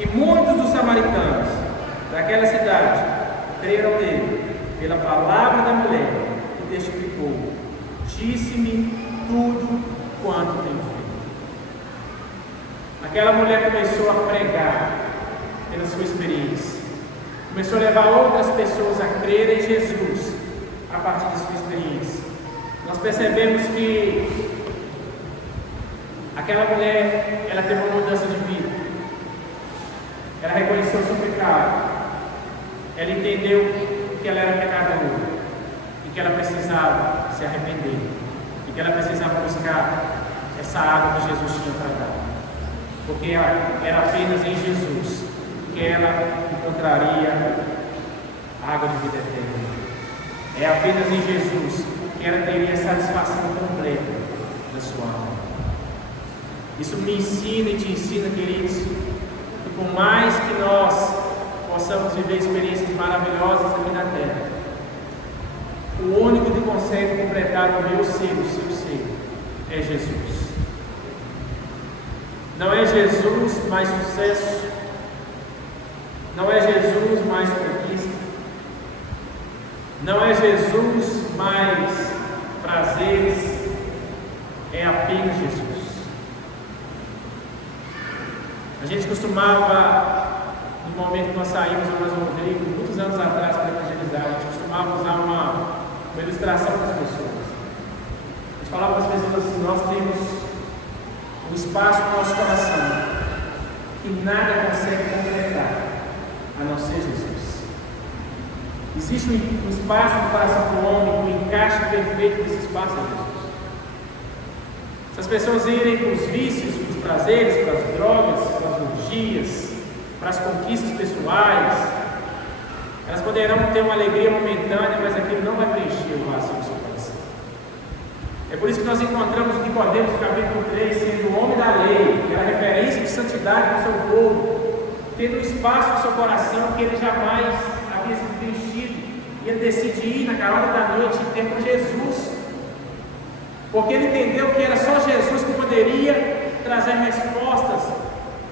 E muitos dos samaritanos daquela cidade creram nele pela palavra da mulher que testificou: disse-me tudo quanto tenho feito. Aquela mulher começou a pregar pela sua experiência, começou a levar outras pessoas a crerem em Jesus a partir da sua experiência. Nós percebemos que aquela mulher, ela teve uma mudança de vida. Ela reconheceu o seu pecado, ela entendeu que ela era pecadora e que ela precisava se arrepender e que ela precisava buscar essa água que Jesus tinha para dar, porque era apenas em Jesus que ela encontraria a água de vida eterna. É apenas em Jesus que ela teria a satisfação completa da sua alma. Isso me ensina e te ensina, queridos, que por mais que nós possamos viver experiências maravilhosas aqui na terra, o único que consegue completar o meu ser, o seu ser, é Jesus. Não é Jesus mais sucesso, não é Jesus mais conquista, não é Jesus mais prazeres, é apenas Jesus. A gente costumava, no momento que nós saímos do Mas Rodrigo, muitos anos atrás, para evangelizar, a gente costumava usar uma ilustração para as pessoas. A gente falava para as pessoas assim: nós temos um espaço no nosso coração que nada consegue completar, a não ser Jesus. Existe um espaço no coração do homem, um encaixe perfeito desse espaço é Jesus. Se as pessoas irem para os vícios, para os prazeres, para as drogas, para as orgias, para as conquistas pessoais, elas poderão ter uma alegria momentânea, mas aquilo não vai preencher o vazio do seu coração. É por isso que nós encontramos Nicodemos no capítulo 3, sendo o homem da lei, que era referência de santidade no seu povo, tendo um espaço no seu coração que ele jamais havia sido preenchido, e ele decide ir na calada da noite e ter com Jesus, porque ele entendeu que era só Jesus que poderia trazer respostas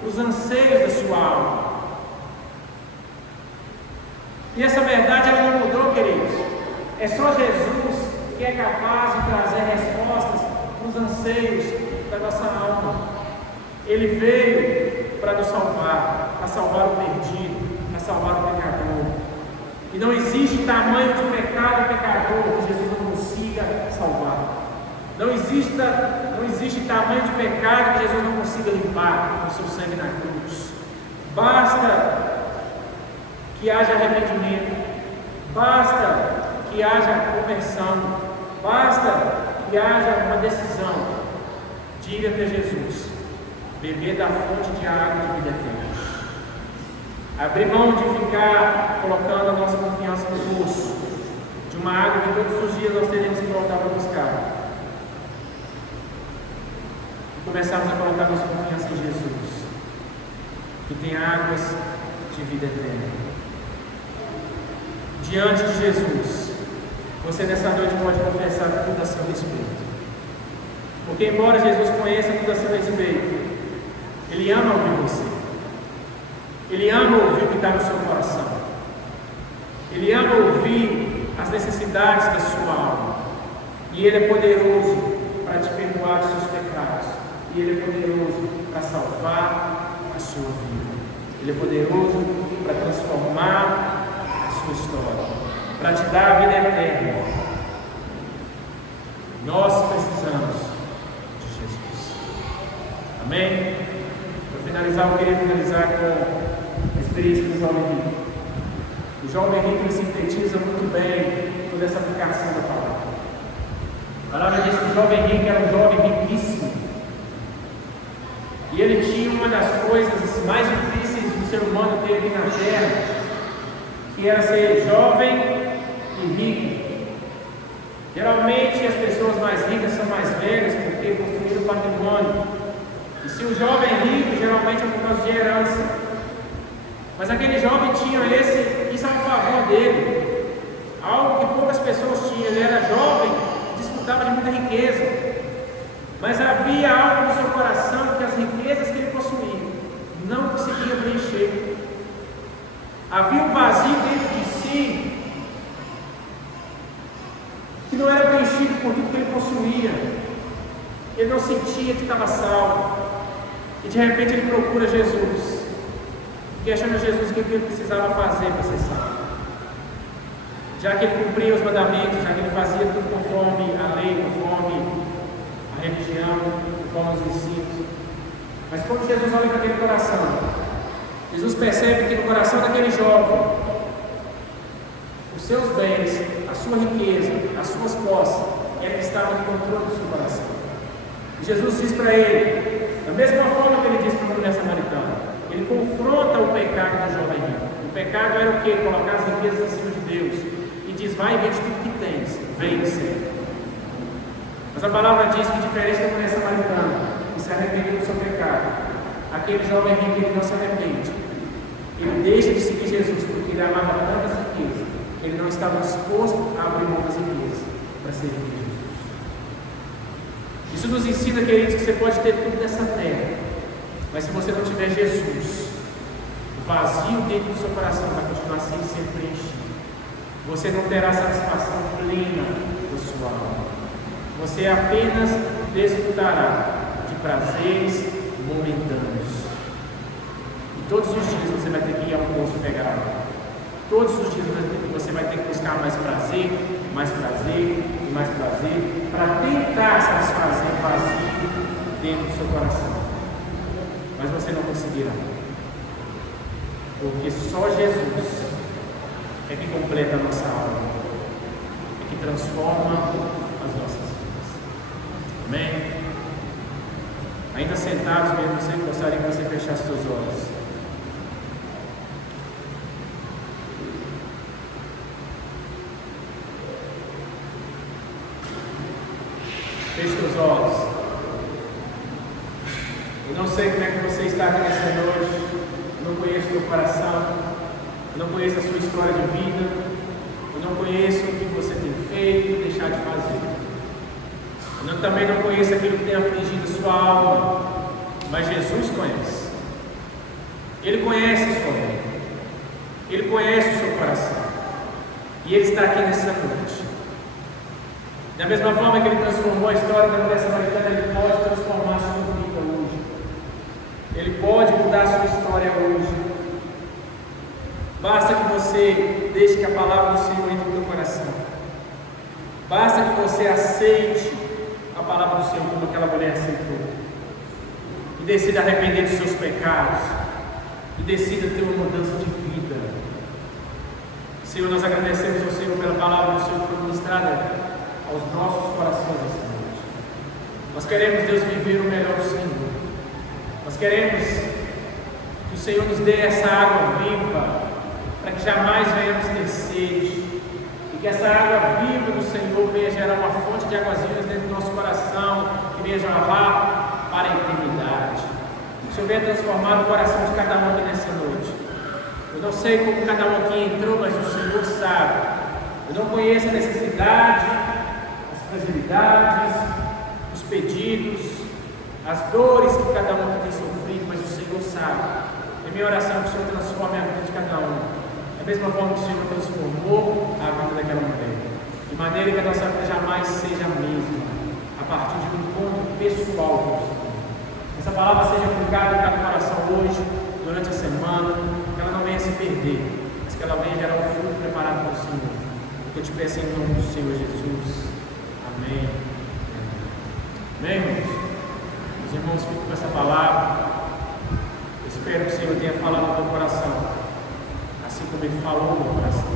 para os anseios da sua alma. E essa verdade ela não mudou, queridos. É só Jesus que é capaz de trazer respostas para os anseios da nossa alma. Ele veio para nos salvar, para salvar o perdido, para salvar o pecador. E não existe tamanho de pecado pecador que Jesus não consiga salvar. Não existe tamanho de pecado que Jesus não consiga limpar com o seu sangue na cruz. Basta que haja arrependimento, basta que haja conversão, basta que haja uma decisão de ir até Jesus, beber da fonte de água de vida eterna, abrir mão de ficar colocando a nossa confiança no poço de uma água que todos os dias nós teremos que voltar para buscar. Começarmos a colocar nossa confiança em Jesus, que tem águas de vida eterna. Diante de Jesus, você nessa noite pode confessar tudo a seu respeito. Porque embora Jesus conheça tudo a seu respeito, Ele ama ouvir você. Ele ama ouvir o que está no seu coração. Ele ama ouvir as necessidades da sua alma. E Ele é poderoso para te perdoar os seus pecados. E Ele é poderoso para salvar a sua vida. Ele é poderoso para transformar a sua história, para te dar a vida eterna. Nós precisamos de Jesus. Amém? Para finalizar, eu queria finalizar com a experiência do jovem rico. O jovem rico sintetiza muito bem toda essa aplicação da palavra. A palavra diz que o jovem rico era um jovem riquíssimo. E ele tinha uma das coisas mais difíceis que o ser humano ter aqui na terra, que era ser jovem e rico. Geralmente as pessoas mais ricas são mais velhas porque construíram patrimônio. E se o jovem é rico, geralmente é por causa de herança. Mas aquele jovem tinha isso a favor dele. Algo que poucas pessoas tinham. Ele era jovem, desfrutava de muita riqueza. Mas havia algo no seu coração que as riquezas que ele possuía não conseguia preencher. Havia um vazio dentro de si que não era preenchido por tudo que ele possuía. Ele não sentia que estava salvo. E de repente ele procura Jesus, e achando Jesus o que ele precisava fazer para ser salvo. Já que ele cumpria os mandamentos, já que ele fazia tudo conforme a lei, conforme a religião, conforme os ensinos. Mas quando Jesus olha para aquele coração, Jesus percebe que no coração daquele jovem, os seus bens, a sua riqueza, as suas posses, é que estavam no controle do seu coração. E Jesus diz para ele, da mesma forma que ele disse para a mulher samaritana, ele confronta o pecado do jovem rico. O pecado era o quê? Colocar as riquezas acima de Deus. E diz, vai e vende tudo que tens, vem e serve. Mas a palavra diz que, diferente da mulher samaritana, que se arrependeu do seu pecado, aquele jovem rico, ele não se arrepende. Ele deixa de seguir Jesus porque ele amava tantas riquezas, que ele não estava disposto a abrir mão das riquezas para servir Jesus. Isso nos ensina, queridos, que você pode ter tudo nessa terra, mas se você não tiver Jesus, o vazio dentro do seu coração vai continuar sem ser preenchido. Você não terá satisfação plena da sua alma. Você apenas desfrutará de prazeres momentâneos. E todos os dias você vai ter que ir ao poço pegar água. Todos os dias você vai ter que buscar mais prazer e mais prazer, para tentar satisfazer o vazio dentro do seu coração. Mas você não conseguirá. Porque só Jesus é que completa a nossa alma, é que transforma as nossas vidas. Amém? Ainda sentados mesmo, você gostaria que você fechasse seus olhos. Feche seus olhos. Eu não sei como é que você está aqui nessa noite. Eu não conheço o teu coração. Eu não conheço a sua história de vida. Eu não conheço o que você tem feito e deixado de fazer. Eu também não conheço aquilo que tem afligido sua alma. Mas Jesus conhece. Ele conhece a sua vida. Ele conhece o seu coração. E Ele está aqui nessa noite. Da mesma forma que Ele transformou a história da mulher samaritana, Ele pode transformar a sua vida hoje. Ele pode mudar a sua história hoje. Basta que você deixe que a palavra do Senhor entre no teu coração. Basta que você aceite a palavra do Senhor como aquela mulher aceitou. E decida arrepender dos seus pecados. E decida ter uma mudança de vida. Senhor, nós agradecemos ao Senhor pela palavra do Senhor que foi ministrada aos nossos corações esta noite. Nós queremos, Deus, viver o melhor do Senhor. Nós queremos que o Senhor nos dê essa água viva, para que jamais venhamos ter sede, e que essa água viva do Senhor venha gerar uma fonte de águas vivas dentro do nosso coração, que venha jorrar para a eternidade. Que o Senhor venha transformar o coração de cada um aqui nessa noite. Eu não sei como cada um aqui entrou, mas o Senhor sabe. Eu não conheço a necessidade, as fragilidades, os pedidos, as dores que cada um tem sofrido, mas o Senhor sabe. É minha oração que o Senhor transforme a vida de cada um, da mesma forma que o Senhor transformou a vida daquela mulher, de maneira que a nossa vida jamais seja a mesma, a partir de um encontro pessoal com o Senhor. Essa palavra seja aplicada em cada coração hoje, durante a semana, que ela não venha se perder, mas que ela venha gerar um fruto preparado pelo Senhor. Eu te peço em nome do Senhor Jesus. Amém. Amém, irmãos? Os irmãos ficam com essa palavra. Eu espero que o Senhor tenha falado no teu coração, assim como Ele falou no meu coração.